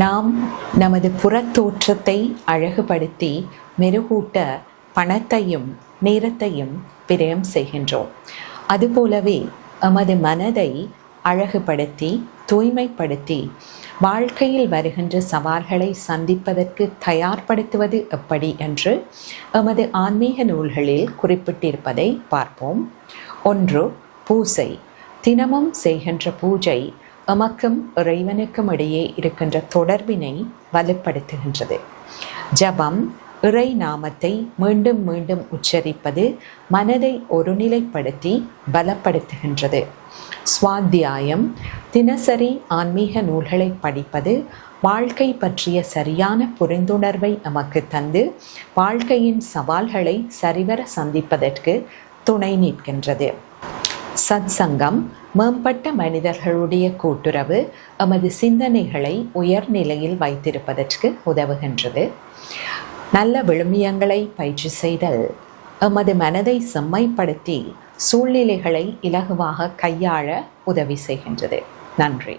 நாம் நமது புறத்தோற்றத்தை அழகுபடுத்தி மெருகூட்ட பணத்தையும் நேரத்தையும் விரயம் செய்கின்றோம். அதுபோலவே எமது மனதை அழகுபடுத்தி தூய்மைப்படுத்தி வாழ்க்கையில் வருகின்ற சவால்களை சந்திப்பதற்கு தயார்படுத்துவது எப்படி என்று எமது ஆன்மீக நூல்களில் குறிப்பிட்டிருப்பதை பார்ப்போம். 1. பூசை. தினமும் செய்கின்ற பூஜை எமக்கும் இறைவனுக்கும் இடையே இருக்கின்ற தொடர்பினை வலுப்படுத்துகின்றது. ஜபம், இறை நாமத்தை மீண்டும் மீண்டும் உச்சரிப்பது மனதை ஒருநிலைப்படுத்தி பலப்படுத்துகின்றது. சுவாத்தியாயம், தினசரி ஆன்மீக நூல்களை படிப்பது வாழ்க்கை பற்றிய சரியான புரிந்துணர்வை நமக்கு தந்து வாழ்க்கையின் சவால்களை சரிவர சந்திப்பதற்கு துணை நிற்கின்றது. சத்சங்கம், மேம்பட்ட மனிதர்களுடைய கூட்டுறவு எமது சிந்தனைகளை உயர்நிலையில் வைத்திருப்பதற்கு உதவுகின்றது. நல்ல விழுமியங்களை பயிற்சி செய்தல் எமது மனதை செம்மைப்படுத்தி சூழ்நிலைகளை இலகுவாக கையாள உதவி செய்கின்றது. நன்றி.